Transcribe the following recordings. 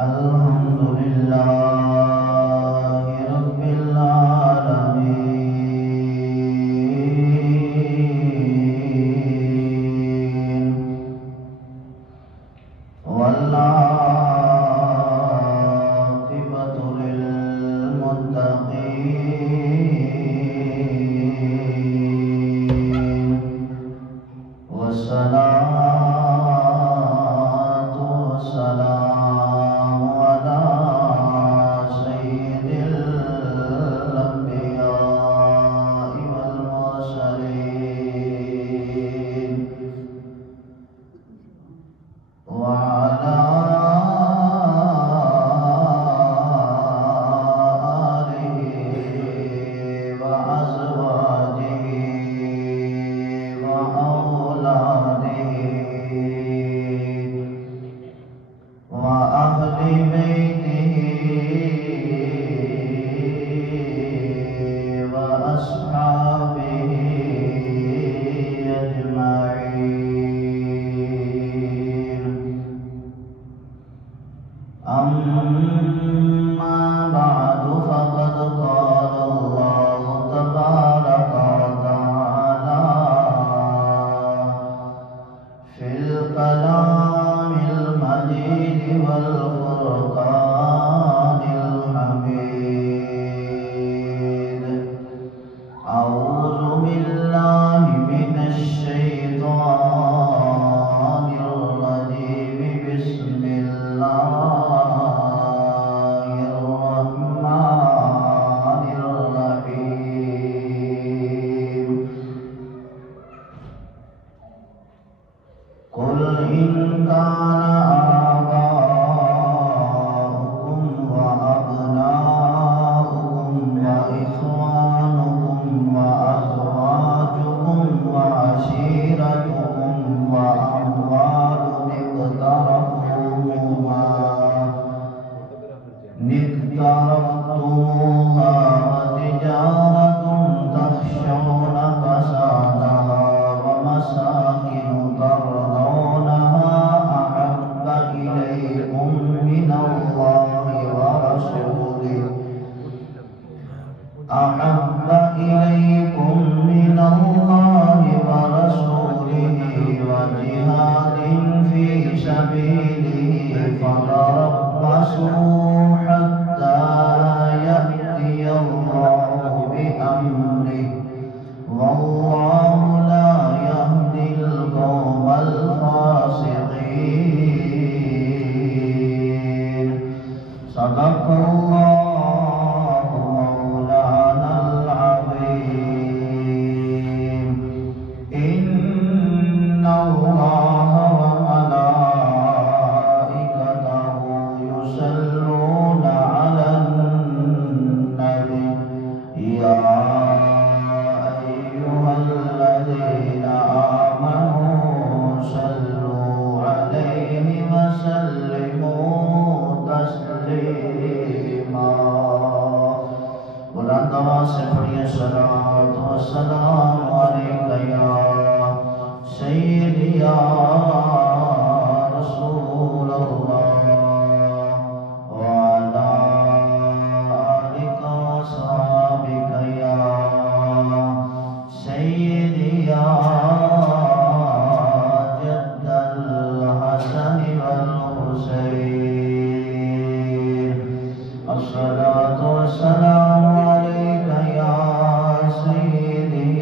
الحمد لله رب العالمين والعاقبة للمتقين والصلاة والسلام على سيد الأنبياء والمرسلين وعلى آله وأزواجه وأولاده وأهل بيته وأصحابه أجمعين. أما بعد فقد قال الله تبارك وتعالى في الكلام المجيد والفرقان الحميد: أعوذ بالله من الشيطان الرجيم. بسم الله الرحمن الرحيم. قل إن كان آباؤكم وأبناؤكم وإخوانكم وأزواجكم وعشيرتكم وأموال اقترفتموها وتجارة تخشون كسادها ومساكن ترضونها أحب إليكم من الله ورسوله وجهاد في سبيله فتربصوا حتى يأتي الله بأمره والله لا يهدي القوم الفاسقين. صدق الله مولانا العظيم. إن الله وملائكته يصلون على النبي يا أيها الذين آمنوا صلوا عليه وسلموا تسليما. بلند آواز سے پڑھیے صلوات و سلام علیک یا سیدی یا رسول اللہ وعلی آلک و صحابک یا سیدی یا جد الحسن والحسین. الصلاة والسلام علیک یا سیدی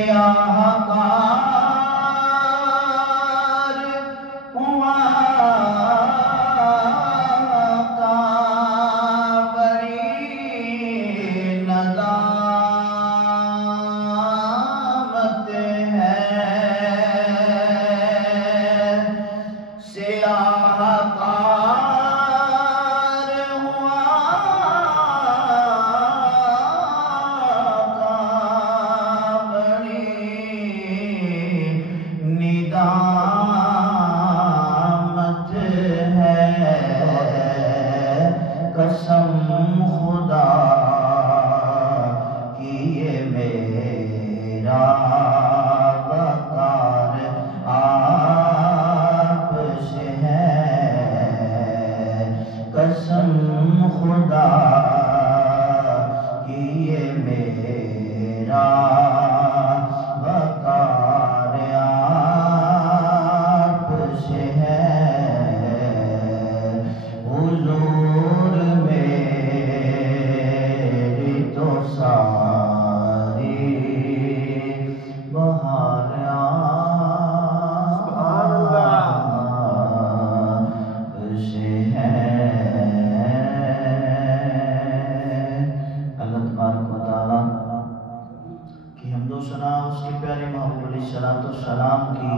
سیاہکار ہوا کا بڑی ندامت ہے سیاہکار ہوا کا بڑی ندامت ہے قسم خدا کی یہ میرا وقار آپ سے ہے قسم خدا کی یہ میرا وقار آپ سے ہے حضور میری تو ساری بہار آپ سے ہے اللہ تبارک و تعالیٰ کی حمد و ثنا اس کے پیارے محبوب علیہ السلام کی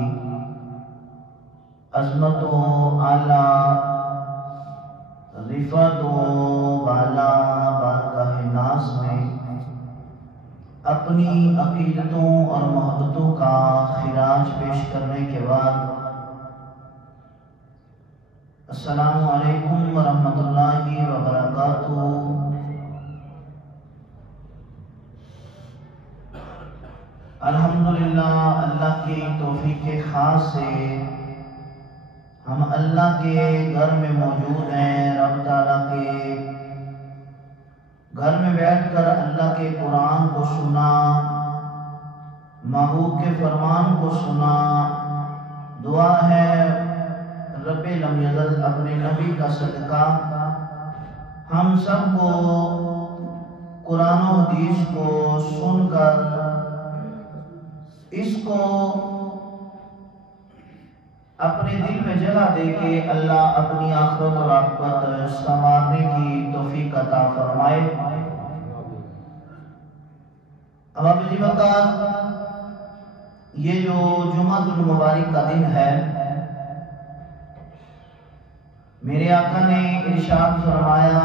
عظمت و اعلیٰ رفعت و بالا بارگاہ ناز میں اپنی عقیدتوں اور محبتوں کا خراج پیش کرنے کے بعد السلام علیکم ورحمۃ اللہ وبرکاتہ۔ الحمدللہ اللہ کی توفیق خاص سے ہم اللہ کے گھر میں موجود ہیں، رب تعالیٰ کے گھر میں بیٹھ کر اللہ کے قرآن کو سنا، محبوب کے فرمان کو سنا۔ دعا ہے رب لم یزل اپنے نبی کا صدقہ ہم سب کو قرآن و حدیث کو سن کر اس کو اپنے دل میں جگہ دے کے اللہ اپنی آخرت اور عاقبت سنوارنے کی توفیق عطا فرمائے۔ اب آپ جی بتا یہ جو جمعۃ المبارک کا دن ہے، میرے آقا نے ارشاد فرمایا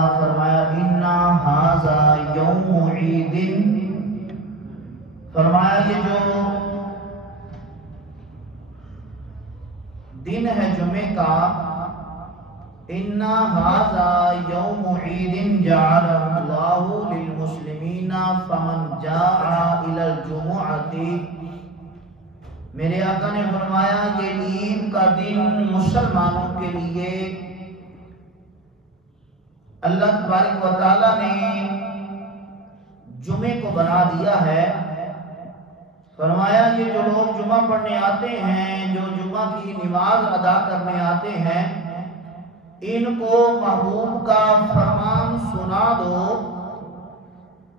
اِنَّا هَذَا يَوْمُ عِيدٍ، فرمایا یہ جو دن ہے جمعے کا، اِنَّا هَذَا يَوْمُ عِيدٍ جَعَلَهُ اللَّهُ لِلْمُسْلِمِينَ فَمَنْ جَاءَ إِلَى الْجُمُعَةِ، میرے آقا نے فرمایا یہ عید کا دن مسلمانوں کے لیے اللہ تبارک و تعالیٰ نے جمعے کو بنا دیا ہے۔ فرمایا یہ جو لوگ جمعہ پڑھنے آتے ہیں، جو جمعہ کی نماز ادا کرنے آتے ہیں، ان کو محبوب کا فرمان سنا دو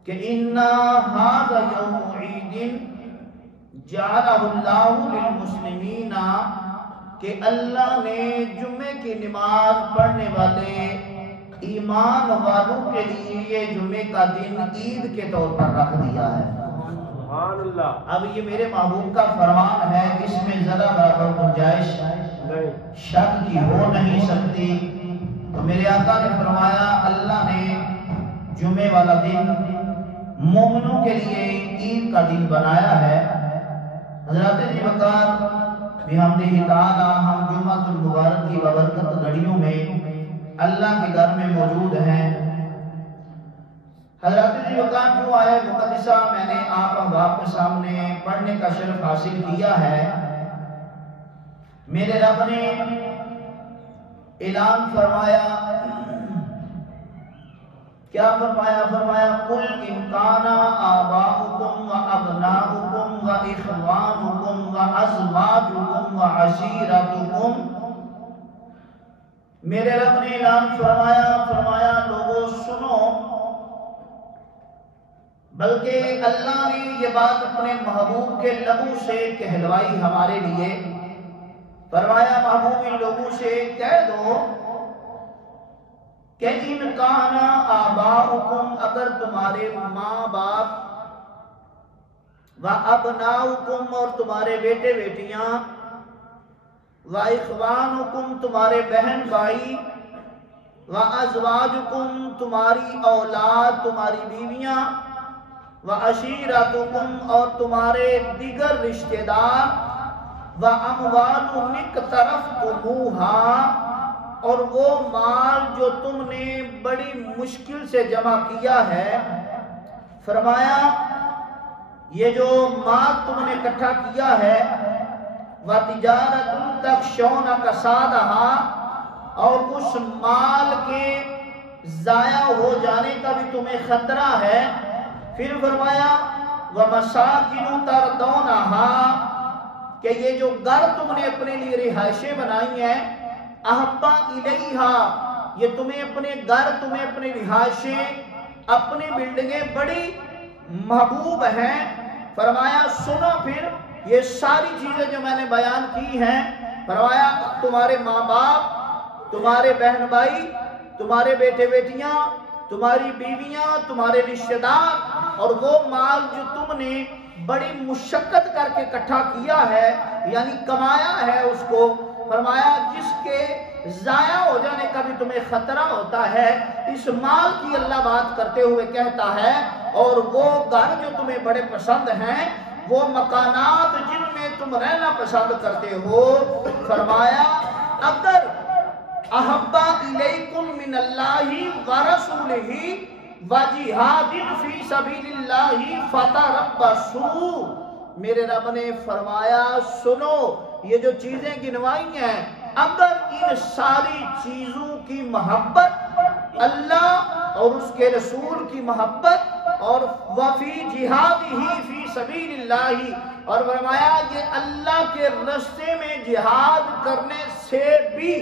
کہ اِنَّا هَذَا يَوْمُ عِيدٍ جَعَلَهُ اللَّهُ لِلْمُسْلِمِينَ، کہ اللہ نے جمعے کی نماز پڑھنے والے ایمان والوں کے لیے یہ جمعے کا دن عید کے طور پر رکھ دیا ہے۔ سبحان اللہ۔ اب یہ میرے محبوب کا فرمان ہے، اس میں ذرا برابر گنجائش شک کی ہو نہیں سکتی۔ تو میرے آقا نے فرمایا اللہ نے جمعے والا دن مومنوں کے لیے عید کا دن بنایا ہے۔ حضرات جی وقار بحمدہ تعالی ہم جمعۃ المبارک کی بابرکت گھڑیوں میں اللہ کے گھر میں موجود ہیں۔ حضرات جی وقار جو آیت مقدسہ میں نے آپ احباب کے سامنے پڑھنے کا شرف حاصل کیا ہے، میرے رب نے اعلان فرمایا، کیا فرمایا؟ فرمایا قُلْ إِنْ كَانَ آبَاؤُكُمْ وَأَبْنَاؤُكُمْ وَإِخْوَانُكُمْ وَأَزْوَاجُكُمْ وَعَشِيرَتُكُمْ، میرے رب نے اعلان فرمایا لوگوں سنو، بلکہ اللہ نے یہ بات اپنے محبوب کے لبوں سے کہلوائی ہمارے لیے. فرمایا محبوب ان لوگوں سے کہہ دو کہ ان کانا آباؤکم، اگر تمہارے ماں باپ، و ابناؤکم اور تمہارے بیٹے بیٹیاں، و اخوانکم تمہارے بہن بھائی، و ازواجکم تمہاری اولاد تمہاری بیویاں، و عشیرتکم اور تمہارے دیگر رشتہ دار، و اموال اقترفتموہا اور وہ مال جو تم نے بڑی مشکل سے جمع کیا ہے. فرمایا یہ جو مال تم نے اکٹھا کیا ہے، وَتِجَارَةٌ تَخْشَوْنَ كَسَادَهَا اور اس مال کے ضائع ہو جانے کا بھی تمہیں خطرہ ہے. پھر فرمایا وَمَسَاكِنُ تَرْضَوْنَهَا کہ یہ جو گھر تم نے اپنے لیے رہائشیں بنائی ہیں، احبا الیہا یہ تمہیں اپنے گھر، تمہیں اپنی رہائشیں، اپنی بلڈنگیں بڑی محبوب ہیں. فرمایا سنو پھر یہ ساری چیزیں جو میں نے بیان کی ہیں. فرمایا تمہارے ماں باپ، تمہارے بہن بھائی، تمہارے بیٹے بیٹیاں، تمہاری بیویاں، تمہارے رشتہ دار اور وہ مال جو تم نے بڑی مشقت کر کے اکٹھا کیا ہے، یعنی کمایا ہے اس کو. فرمایا جس کے ضائع ہو جانے کا بھی تمہیں خطرہ ہوتا ہے، اس مال کی اللہ بات کرتے ہوئے کہتا ہے. اور وہ گھر جو تمہیں بڑے پسند ہیں، وہ مکانات جن میں تم رہنا پسند کرتے ہو. فرمایا اگر احبا الیکم من اللہ ورسولہ وجہاد فی سبیل اللہ فتربصوا، میرے رب نے فرمایا سنو یہ جو چیزیں گنوائی ہیں، اگر ان ساری چیزوں کی محبت، اللہ اور اس کے رسول کی محبت، اور وفی جہادہ فی سبیل اللہ اور فرمایا یہ اللہ کے راستے میں جہاد کرنے سے بھی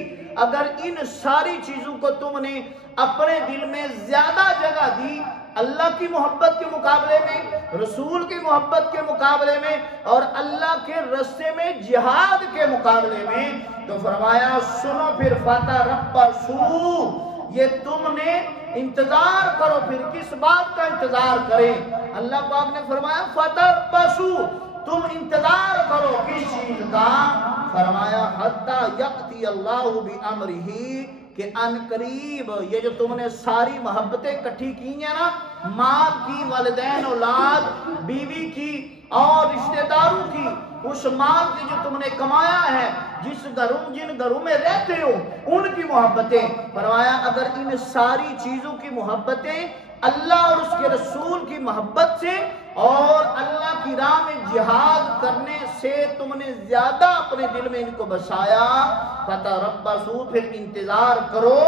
اگر ان ساری چیزوں کو تم نے اپنے دل میں زیادہ جگہ دی، اللہ کی محبت کے مقابلے میں، رسول کی محبت کے مقابلے میں اور اللہ کے راستے میں جہاد کے مقابلے میں، تو فرمایا سنو پھر فتربصوا یہ تم نے انتظار کرو. پھر کس بات کا انتظار کریں؟ اللہ پاک نے فرمایا فتربصوا تم انتظار کرو کس چیز کا؟ فرمایا حتی یأتی اللہ بامرہ کہ ان قریب یہ جو تم نے ساری محبتیں اکٹھی کی ہیں نا، مال کی، والدین، اولاد، بیوی کی اور رشتہ داروں کی، اس مال کی جو تم نے کمایا ہے، جن گھروں میں رہتے ہو ان کی محبتیں. فرمایا اگر ان ساری چیزوں کی محبتیں اللہ اور اس کے رسول کی محبت سے اور اللہ کی راہ میں جہاد کرنے سے تم نے زیادہ اپنے دل میں ان کو بسایا، فتربصوا پھر انتظار کرو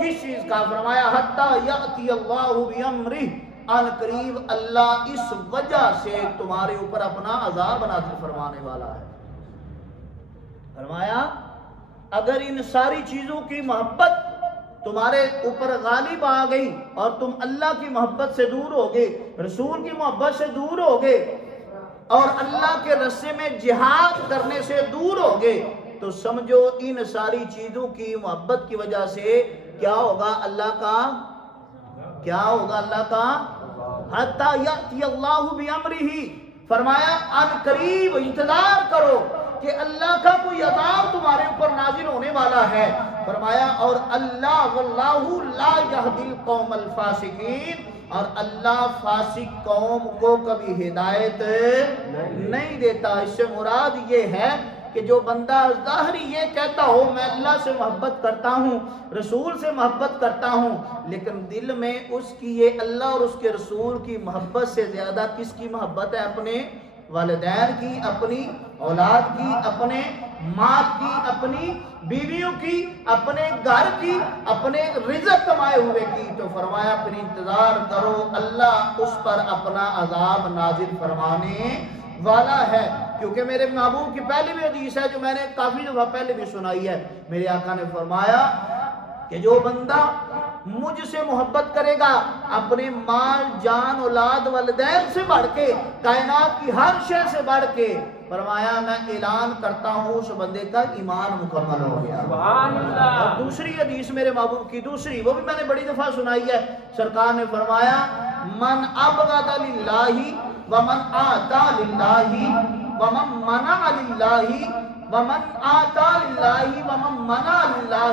کس چیز کا؟ فرمایا حتی یأتی اللہ بامرہ ان قریب اللہ اس وجہ سے تمہارے اوپر اپنا عذاب نازل فرمانے والا ہے. فرمایا اگر ان ساری چیزوں کی محبت تمہارے اوپر غالب آ گئی اور تم اللہ کی محبت سے دور ہو گئے، رسول کی محبت سے دور ہو گئے اور اللہ کے راستے میں جہاد کرنے سے دور ہو گئے، تو سمجھو ان ساری چیزوں کی محبت کی وجہ سے کیا ہوگا؟ اللہ کا کیا ہوگا؟ اللہ کا حتی یأتی اللہ بامرہ. فرمایا ان قریب انتظار کرو کہ اللہ کا کوئی عذاب تمہارے اوپر نازل ہونے والا ہے. فرمایا اور اللہ واللہ لا یہدی القوم الفاسقین اور اللہ فاسق قوم کو کبھی ہدایت نہیں دیتا. اس سے مراد یہ ہے کہ جو بندہ ظاہری یہ کہتا ہو میں اللہ سے محبت کرتا ہوں، رسول سے محبت کرتا ہوں، لیکن دل میں اس کی یہ اللہ اور اس کے رسول کی محبت سے زیادہ کس کی محبت ہے؟ اپنے والدین کی، اپنی اولاد کی، اپنے مال کی، اپنی بیویوں کی، اپنے گھر کی، اپنے رزق کمائے ہوئے کی. تو فرمایا پھر انتظار کرو اللہ اس پر اپنا عذاب نازل فرمانے والا ہے. کیونکہ میرے محبوب کی پہلی بھی حدیث ہے جو میں نے کافی دفعہ پہلے بھی سنائی ہے. میرے آقا نے فرمایا کہ جو بندہ مجھ سے محبت کرے گا اپنے مال جان اولاد والدین سے بڑھ کے کائنات کی ہر شے سے بڑھ کے فرمایا میں اعلان کرتا ہوں اس بندے کا ایمان مکمل ہو گیا سبحان اللہ۔ اور دوسری حدیث میرے محبوب کی دوسری وہ بھی میں نے بڑی دفعہ سنائی ہے، سرکار نے فرمایا من ابغض للہ ومن آتا للہ ومن منع للہ ومن آتا للہ ومن منع للہ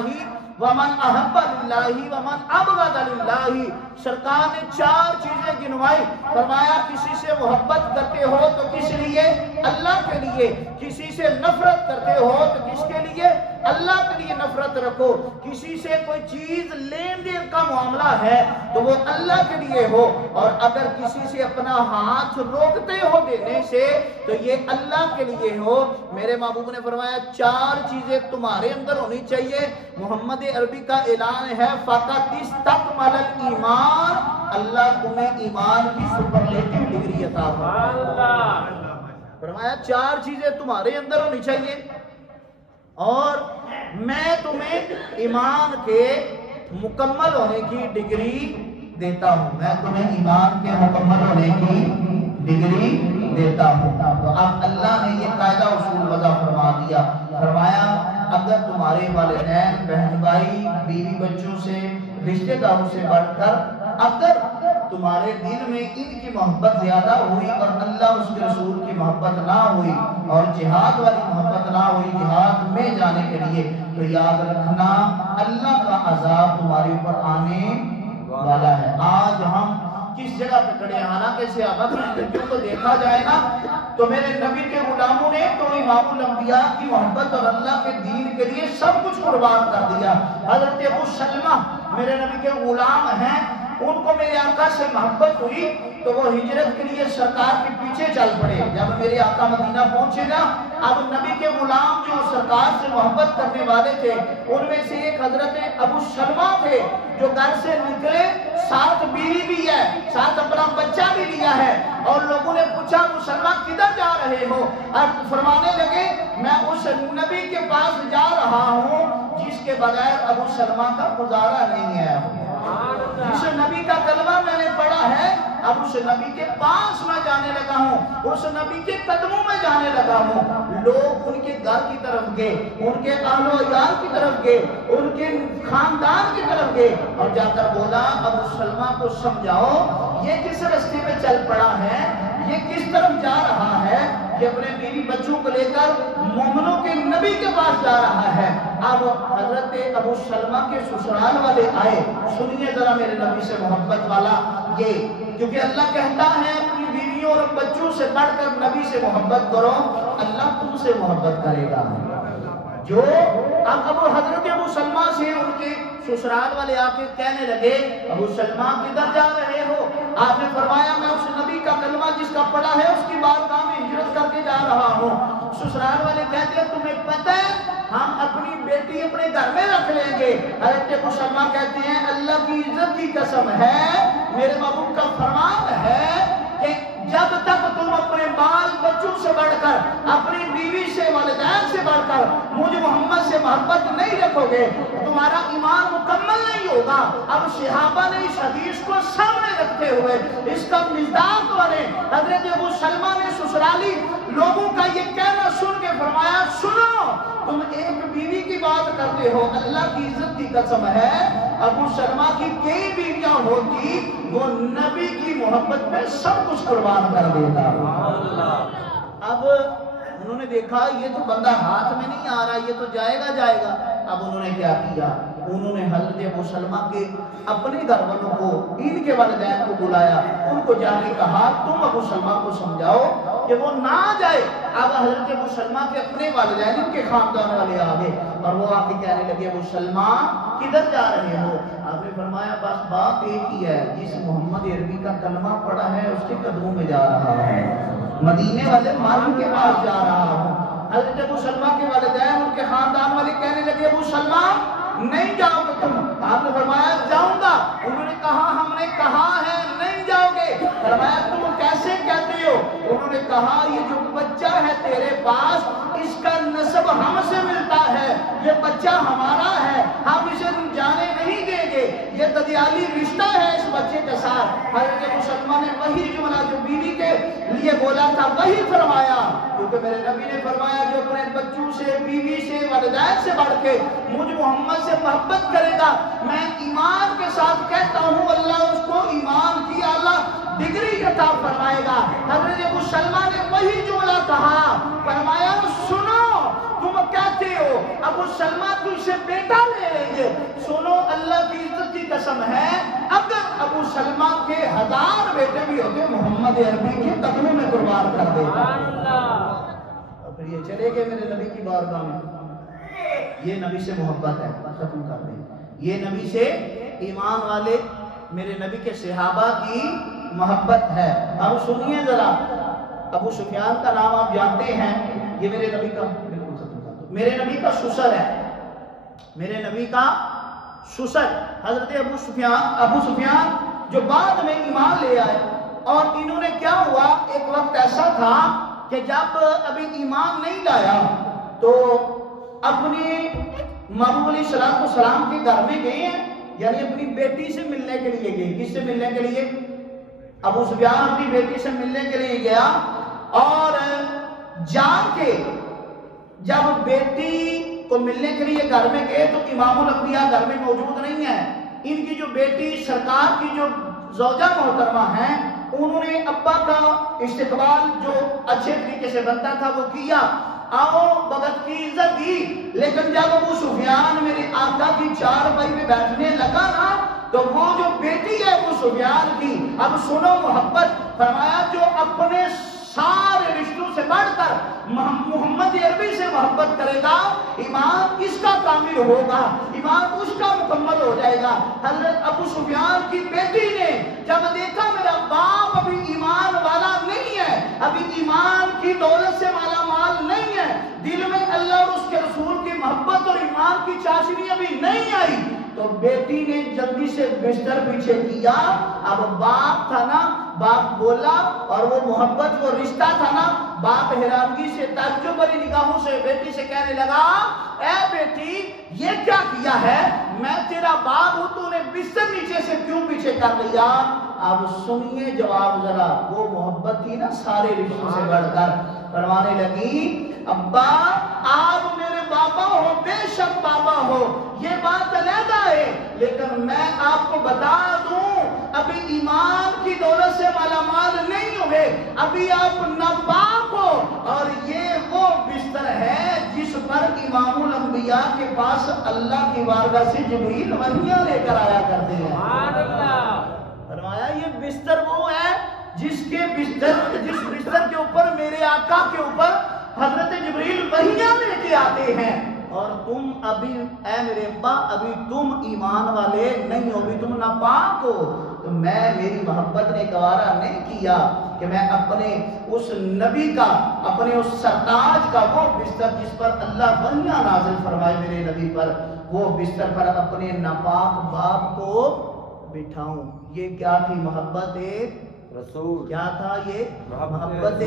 ومن احب للہ ومن ابغض للہ۔ سرکار نے 4 چیزیں گنوائی، فرمایا کسی سے محبت کرتے ہو تو کس لیے؟ اللہ کے لیے۔ کسی سے نفرت کرتے ہو تو کس کے لیے؟ اللہ کے لیے نفرت رکھو۔ کسی سے کوئی چیز لین دین کا معاملہ ہے تو وہ اللہ کے لیے ہو، اور اگر کسی سے اپنا ہاتھ روکتے ہو دینے سے تو یہ اللہ کے لیے ہو۔ میرے محبوب نے فرمایا 4 چیزیں تمہارے اندر ہونی چاہیے۔ محمد عربی کا اعلان ہے فقط استکمل الایمان، اللہ تمہیں ایمان کی سپرلیٹو ڈگری عطا فرمائے۔ فرمایا 4 چیزیں تمہارے اندر ہونی چاہیے اور میں تمہیں ایمان کے مکمل ہونے کی ڈگری دیتا ہوں، میں تمہیں ایمان کے مکمل ہونے کی ڈگری دیتا ہوں۔ تو اب اللہ نے یہ قاعدہ اصول وضع فرما دیا، فرمایا اگر تمہارے والدین بہن بھائی بیوی بچوں سے رشتہ داروں سے بڑھ کر اگر تمہارے دل میں ان کی محبت زیادہ ہوئی اور اللہ اس کے رسول کی محبت نہ ہوئی اور جہاد والی محبت نہ ہوئی جہاد میں جانے کے لیے، تو یاد رکھنا اللہ کا عذاب تمہارے اوپر آنے والا ہے۔ آج ہم کس جگہ پہ کھڑے ہیں؟ حالانکہ صحابہ کی زندگیوں کو دیکھا جائے نا تو میرے نبی کے غلاموں نے تو امام الانبیاء کی محبت اور اللہ کے دین کے لیے سب کچھ قربان کر دیا۔ حضرت ابو سلمہ میرے نبی کے غلام ہیں، ان کو میرے آقا سے محبت ہوئی تو وہ ہجرت کے لیے سرکار کے پیچھے چل پڑے۔ جب میرے آقا مدینہ پہنچے نا، اب نبی کے غلام جو سرکار سے محبت کرنے والے تھے ان میں سے ایک حضرت ابو سلمہ تھے جو گھر سے نکلے، ساتھ بیوی بھی ہے، ساتھ اپنا بچہ بھی لیا ہے، اور لوگوں نے پوچھا ابو سلمہ کدھر جا رہے ہو؟ اور فرمانے لگے میں اس نبی کے پاس جا رہا ہوں جس کے بغیر ابو سلمہ کا گزارا نہیں ہے، جس نبی کا کلمہ میں نے پڑھا ہے، اب اس نبی کے پاس میں جانے لگا ہوں، اس نبی کے قدموں میں جانے لگا ہوں۔ لوگ ان کے گھر کی طرف گئے، ان کے اہل و عیال کی طرف گئے، ان کے خاندان کی طرف گئے اور جا کر بولا ابو سلمہ کو سمجھاؤ یہ کس راستے پہ چل پڑا ہے، یہ کس طرف جا رہا ہے، یہ اپنے بیوی بچوں کو لے کر مومنوں کے نبی کے پاس جا رہا ہے۔ اب حضرت ابو سلمہ کے سسرال والے آئے، سنیے ذرا میرے نبی سے محبت والا یہ، کیونکہ اللہ کہتا ہے اپنی بیویوں اور بچوں سے بڑھ کر نبی سے محبت کرو، اللہ تم سے محبت کرے گا۔ جو اب حضرت ابو سلمہ سے ان کے سسرال والے آ کے کہنے لگے ابو سلمہ کدھر جا رہے ہو؟ آپ نے فرمایا میں اس نبی کا کلمہ جس کا پڑھا ہے اس کی بارگاہ میں ہجرت کر کے جا رہا ہوں۔ سسرال والے کہتے ہیں تمہیں پتہ ہے ہم اپنی بیٹی اپنے گھر میں رکھ لیں گے۔ حضرت ابو سلمہ کہتے ہیں اللہ کی عزت کی قسم ہے، میرے محبوب کا فرمان ہے کہ جب تک تم اپنے بال بچوں سے بڑھ کر اپنی بیوی سے والدین سے بڑھ کر مجھ محمد سے محبت نہیں رکھو گے تمہارا ایمان مکمل نہیں ہوگا۔ اب صحابہ نے اس حدیث کو سامنے رکھتے ہوئے اس کا مصداق بنے۔ حضرت ابو سلمہ نے سسرالی لوگوں کا یہ کہنا سن کے فرمایا سنو تم ایک بیوی کی بات کرتے ہو، اللہ کی عزت کی قسم ہے ابو سلمہ کی کئی بیویاں ہوتی وہ نبی کی محبت میں سب کچھ قربان کر دیتا۔ اب انہوں نے دیکھا یہ تو بندہ ہاتھ میں نہیں آ رہا، یہ تو جائے گا۔ اب انہوں نے کیا کیا؟ انہوں نے حضرت ابو سلمہ کے اپنے گھر والوں کو ان کے والدین کو بلایا، ان کو جا کے کہا تم ابو سلمہ کو سمجھاؤ کہ وہ نہ جائے۔ اب حضرت ابو سلمہ کے اپنے والدین ان کے خاندان والے آ گئے اور وہ آ کے کہنے لگے ابو سلمہ کدھر جا رہے ہو؟ آپ نے فرمایا بس بات ایک ہی ہے، جس محمد عربی کا کلمہ پڑھا ہے اس کے قدموں میں جا رہا ہے، مدینے والے مالک کے پاس جا رہا ہوں۔ حضرت ابو سلمہ کے والدین ان کے خاندان والے کہنے لگے ابو سلمہ نہیں جاؤ گے تم؟ آپ نے فرمایا جاؤں گا۔ انہوں نے کہا ہم نے کہا ہے نہیں جاؤ گے۔ فرمایا تم کیسے کہتے ہو؟ انہوں نے کہا یہ جو بچہ ہے تیرے پاس اس کا نسب ہم سے ملتا ہے، یہ بچہ ہمارا ہے، ہم اسے جانے نہیں دیں گے، یہ ددیالی رشتہ ہے اس بچے کے ساتھ۔ حضرت ابو سلمہ نے وہی جملہ جو بیوی کے لیے بولا تھا وہی فرمایا، کیونکہ میرے نبی نے فرمایا جو اپنے بچوں سے، بیوی سے، والدین سے بڑھ کے مجھ محمد سے محبت کرے گا، میں ایمان کے ساتھ کہتا ہوں اللہ اس کو ایمان کی اعلیٰ ڈگری عطا فرمائے گا۔ حضرت ابو سلمہ نے وہی جملہ کہا، فرمایا سنو تم کہتے ہو ابو سلمہ تجھ سے بیٹا لے لیں گے، سنو اللہ کی عزت کی قسم ہے اگر ابو سلمہ کے 1000 بیٹے بھی ہوتے محمد عربی کے قدموں میں قربان کر دیتا۔ اور پھر یہ چلے گئے میرے نبی کی بارگاہ میں۔ یہ نبی سے محبت ہے، ختم کر دیں۔ یہ نبی سے ایمان والے میرے نبی کے صحابہ کی محبت ہے۔ اب سنیے ذرا، ابو سفیان کا نام آپ جانتے ہیں، یہ میرے نبی کا بالکل ختم کر دو، میرے نبی کا سسر ہے، میرے نبی کا سسر حضرت ابو سفیان جو بعد میں ایمان لے آئے۔ اور انہوں نے کیا ہوا، ایک وقت ایسا تھا کہ جب ابھی ایمان نہیں لایا تو اپنے محبوب علیہ السلام کے گھر میں گئے ہیں، یعنی اپنی بیٹی سے ملنے کے لیے گئے۔ کس سے ملنے کے لیے؟ ابو سفیان اپنی بیٹی سے ملنے کے لیے گیا، اور جا کے جب بیٹی کو ملنے کے لیے گھر میں گئے تو امام الانبیاء گھر میں موجود نہیں ہے۔ ان کی جو بیٹی سرکار کی جو زوجہ محترمہ ہیں، انہوں نے ابا کا استقبال جو اچھے طریقے سے بنتا تھا وہ کیا، آؤ بغت کی عزت دی، لیکن جب ابو سفیان میرے آقا کی چارپائی پہ بیٹھنے لگا نا تو وہ جو بیٹی ہے ابو سفیان کی، اب سنو محبت، فرمایا جو اپنے سارے رشتوں سے بڑھ کر محمد عربی سے محبت کرے گا ایمان اس کا کامل ہوگا، ایمان اس کا مکمل ہو جائے گا۔ حضرت ابو سفیان کی بیٹی نے جب دیکھا میرا باپ ابھی ایمان والا نہیں ہے، ابھی ایمان کی دولت سے مالا مال نہیں ہے، دل میں اللہ اور اس کے رسول کی محبت اور ایمان کی چاشنی ابھی نہیں آئی، تو بیٹی نے جلدی سے بستر پیچھے کیا۔ اب باپ تھا نا، باپ بولا، اور وہ محبت وہ رشتہ تھا نا، باپ حیرانگی سے تعجب بھری نگاہوں سے بیٹی سے کہنے لگا، اے بیٹی یہ کیا کیا ہے، میں تیرا باپ ہوں، تو نے بستر نیچے سے کیوں پیچھے کر لیا؟ اب سنیے جواب ذرا، وہ محبت تھی نا سارے رشتوں سے بڑھ کر، فرمانے لگی ابا آپ میرے بابا ہو، بے شک بابا ہو، یہ بات علیحدہ ہے، لیکن میں آپ کو بتا دوں ابھی ایمان کی دولت سے مالا مال نہیں ہوئے، ابھی آپ ناپاک ہو، اور یہ وہ بستر ہے جس پر امام الانبیاء کے پاس اللہ کی بارگاہ سے جبریل وحیاں لے کر آیا کرتے ہیں۔ فرمایا یہ بستر وہ ہے جس بستر کے اوپر میرے آقا کے اوپر حضرت جبریل وحیاں لے کے آتے ہیں، اور تم ابھی اے میرے ابا ابھی تم ایمان والے نہیں ہو، ابھی تم ناپاک ہو، تو میری محبت نے گوارا نہیں کیا کہ میں اپنے اس نبی کا، اپنے اس سرتاج کا وہ بستر جس پر اللہ وحیاں نازل فرمائے میرے نبی پر، وہ بستر پر اپنے ناپاک باپ کو بٹھاؤں۔ یہ کیا تھی؟ محبت رسول۔ کیا تھا یہ؟ محبت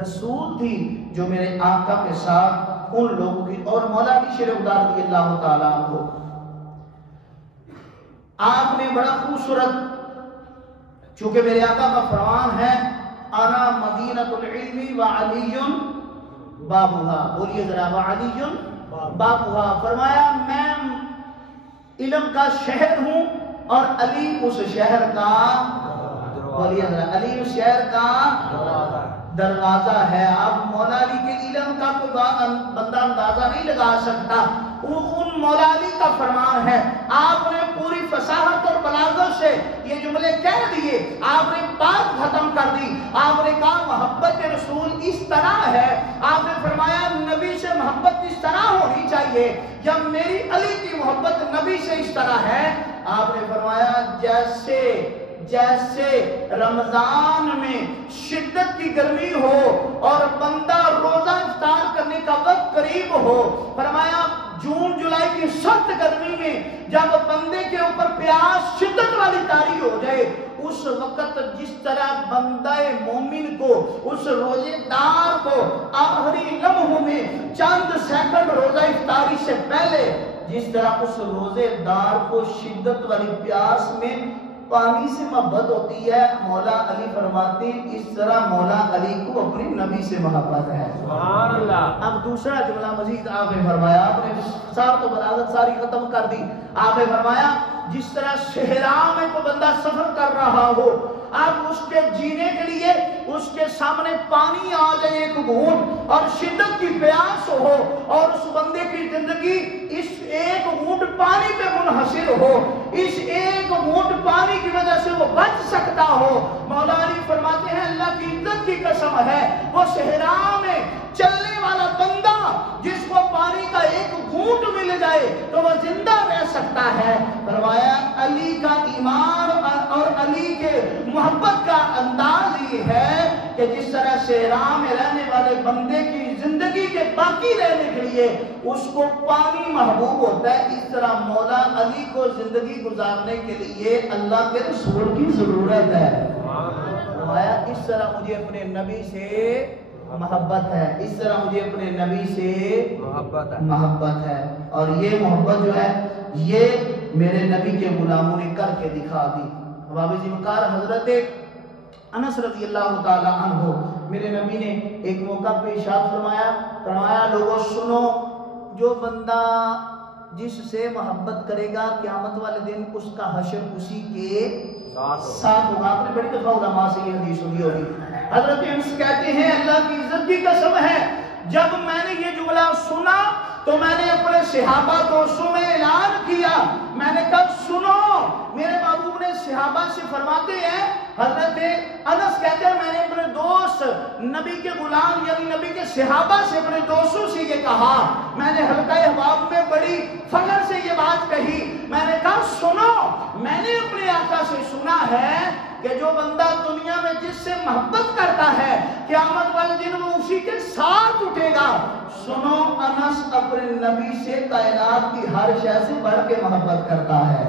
رسول تھی جو میرے آقا کے ساتھ ان لوگوں کی۔ اور مولا علی شیر خدا رضی اللہ تعالیٰ عنہ، آپ نے بڑا خوبصورت، چونکہ میرے آقا کا فرمان ہے انا مدینۃ العلم وعلی بابھا، بولیے ذرا وعلی بابھا، فرمایا میں علم کا شہر ہوں اور علی اس شہر کا، بولیے ذرا علی اس شہر کا دروازہ ہے۔ اب مولا علی کے علم کا کوئی بندہ اندازہ نہیں لگا سکتا، ان مولا علی کا فرمان ہے، آپ نے پوری فصاحت اور بلاغت سے یہ جملے کہہ دیے، آپ نے بات ختم کر دی، آپ نے کہا محبت رسول اس طرح ہے، آپ نے فرمایا نبی سے محبت اس طرح ہونی چاہیے، یا میری علی کی محبت نبی سے اس طرح ہے، آپ نے فرمایا جیسے رمضان میں شدت کی گرمی ہو اور بندہ روزہ افطار کرنے کا وقت قریب ہو، فرمایا جون جولائی کی سخت گرمی میں جب بندے کے اوپر پیاس شدت والی طاری ہو جائے، اس وقت جس طرح بندہ مومن کو، اس روزے دار کو آخری لمحوں میں چند سیکنڈ روزہ افطاری سے پہلے جس طرح اس روزے دار کو شدت والی پیاس میں پانی سے محبت ہوتی ہے، مولا علی فرماتے ہیں اس طرح مولا علی کو اپنی نبی سے محبت ہے۔ سبحان اللہ۔ اب دوسرا جملہ مزید آپ نے فرمایا، آپ نے سار تو بلاغت ساری ختم کر دی۔ آپ نے فرمایا جس طرح صحرا میں کوئی بندہ سفر کر رہا ہو، اب اس کے جینے کے لیے اس کے سامنے پانی آ جائے ایک گھونٹ اور شدت کی پیاس ہو اور اس بندے کی زندگی اس ایک گھونٹ پانی پہ منحصر ہو، اس ایک گھونٹ پانی کی وجہ سے وہ بچ سکتا ہو، مولا علی فرماتے ہیں اللہ کی عزت کی قسم ہے وہ صحرا میں چلنے والا بندہ جس کو پانی کا ایک گھونٹ مل جائے تو وہ زندہ رہ سکتا ہے۔ فرمایا علی کا ایمان اور علی کے محبت کا انداز یہ ہے کہ جس طرح صحرا میں رہنے والے بندے کی زندگی کے باقی رہنے کے لیے اس کو پانی محبوب ہوتا ہے، اس طرح مولا علی کو زندگی گزارنے کے لیے اللہ کے رسول کی ضرورت ہے۔ فرمایا اس طرح مجھے اپنے نبی سے محبت ہے، اس طرح مجھے اپنے نبی سے محبت ہے، اور یہ محبت جو ہے یہ میرے نبی کے غلاموں نے کر کے دکھا دی۔ باب ذمکار حضرت انس رضی اللہ تعالی عنہ میرے نبی نے ایک موقع پہ ارشاد فرمایا لوگوں سنو، جو بندہ جس سے محبت کرے گا قیامت والے دن اس کا حشر اسی کے ساتھ ہوگا۔ آپ نے بڑی دفعہ علماء سے یہ حدیث سنی ہوگی۔ حضرت انس کہتے ہیں اللہ کی عزت کی قسم ہے جب میں نے یہ جملہ سنا تو میں نے اپنے صحابہ دوستوں میں اعلان کیا، میں نے کہا سنو، میرے محبوب نے صحابہ سے فرماتے ہیں، حضرت انس کہتے ہیں میں نے اپنے دوست نبی کے غلام یعنی نبی کے صحابہ سے اپنے دوستوں سے یہ کہا، میں نے حلقہ احباب میں بڑی فخر سے یہ بات کہی، میں نے کہا سنو، میں نے اپنے آقا سے سنا ہے کہ جو بندہ دنیا میں جس سے محبت کرتا ہے قیامت والے دن وہ اسی کے ساتھ اٹھے گا۔ سنو انس اپنے نبی سے کائنات کی ہر شے سے بڑھ کے محبت کرتا ہے۔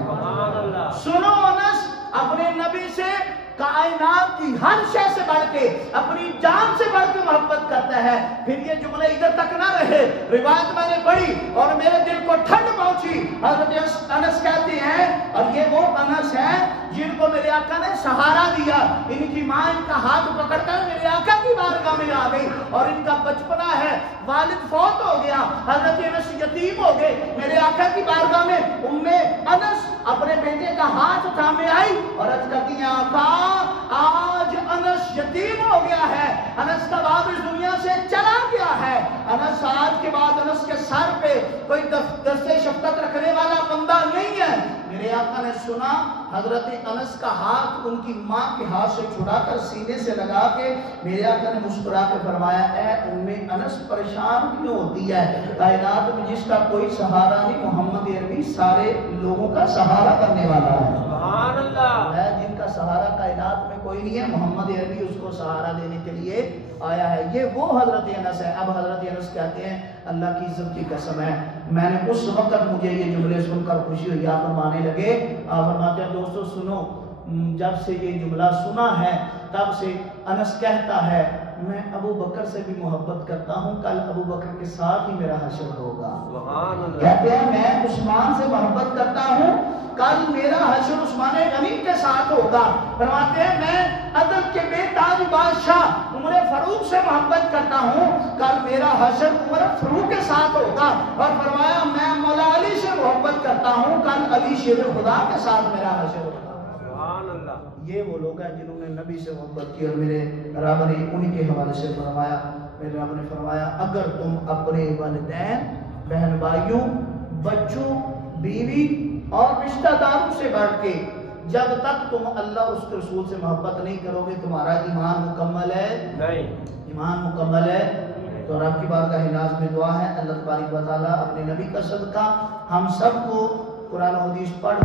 سنو انس اپنے نبی سے کائنات کی ہر شے سے بڑھ کے اپنی جان سے بڑھ کے محبت کرتا ہے۔ پھر یہ جملے ادھر تک نہ رہے، روایت میں نے پڑھی اور میرے دل کو ٹھنڈ پہنچی۔ حضرت انس کہتے ہیں اور یہ وہ انس ہیں جن کو میرے آقا نے سہارا دیا، ان کی ماں ان کا ہاتھ پکڑ کر میرے آقا کی بارگاہ میں آ گئی اور ان کا بچپنا ہے، والد فوت ہو گیا، حضرت انس یتیم ہو گئے، میرے آقا کی بارگاہ میں انس اپنے بیٹے کا ہاتھ تھامے آئی اور عرض کرتی ہیں آقا آج انس یتیم ہو گیا ہے، انس کا باپ اس دنیا سے چلا گیا ہے، انس آج کے بعد انس کے سر پہ کوئی دست شفقت رکھنے والا بندہ نہیں ہے۔ میرے آقا نے سنا، حضرت انس کا ہاتھ ان کی ماں کے ہاتھ سے چھڑا کر سینے سے لگا کے میرے آقا نے مسکرا کے فرمایا اے انس پریشان کیوں ہوتی ہے، کائنات میں جس کا کوئی سہارا نہیں محمد عربی سارے لوگوں کا سہارا کرنے والا ہے۔ سبحان اللہ ہے جن کا سہارا کائنات میں کوئی نہیں ہے، محمد عربی اس کو سہارا دینے کے لیے آیا ہے۔ یہ وہ حضرت انس ہے۔ اب حضرت انس کہتے ہیں اللہ کی عزت کی قسم ہے میں نے اس وقت مجھے یہ جملے سن کر خوشی ہوئی، آپ فرمانے لگے، آپ فرماتے ہیں دوستو سنو، جب سے یہ جملہ سنا ہے تب سے انس کہتا ہے میں ابو بکر سے بھی محبت کرتا ہوں، کل ابو بکر کے ساتھ ہی میرا حشر ہوگا۔ کہتے ہیں میں عثمان سے محبت کرتا ہوں، کل میرا حشر عثمان غنی کے ساتھ ہوگا۔ فرماتے ہیں میں عدل کے بے تاج بادشاہ عمر فاروق سے محبت کرتا ہوں، کل میرا حشر عمر فاروق کے ساتھ ہوگا۔ اور فرمایا میں مولا علی سے محبت کرتا ہوں، کل علی شیر خدا کے ساتھ میرا حشر ہوگا۔ یہ وہ لوگ ہیں جنہوں نے نبی سے محبت کی، اور میرے رب نے انہی کے حوالے سے فرمایا، میرے رب نے فرمایا اگر تم اپنے والدین، بہن بھائیوں، بچوں، بیوی اور رشتہ داروں سے بڑھ کے جب تک تم اللہ اور اس کے رسول سے محبت نہیں کرو گے تمہارا ایمان مکمل ہے نہیں، ایمان مکمل ہے۔ تو رب کی بارگاہ ناز میں دعا ہے اللہ تبارک و تعالی اپنے نبی کا صدقہ ہم سب کو قرآن و حدیث پڑھ